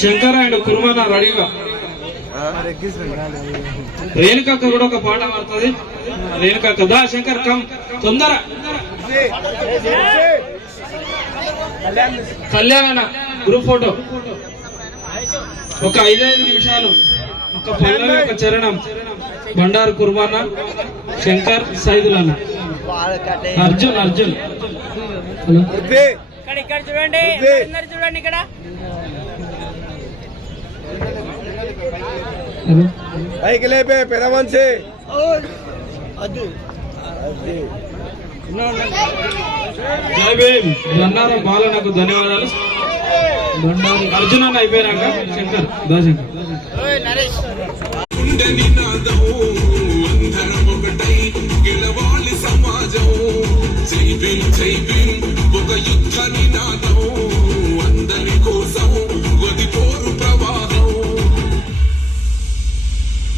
Shankar and కుర్మాన రెడీగా. రేణుకక్క కూడా ఒక పాట పడుతుంది. రేణుకక్క దా శంకర్ కమ్ తొందర. కళ్యాణ గ్రూప్ ఫోటో ఒక 5-5 నిమిషాలు. ఒక పల్లవి ఒక చరణం. బండారు కుర్మాన శంకర్ సైదులన్న అర్జున్. ఇక్కడ చూడండి, చూడండి ఇక్కడ పైకి లేపే పెద్ద మనిషి. జై భీమ్. బండారం బాలనకు ధన్యవాదాలు. బండారు అర్జున్ అన్న అయిపోయినాక శంకర్ దా శంకర్. గెలవాలి సమాజం. జై భీమ్ ఒక యుద్ధ నినాదం.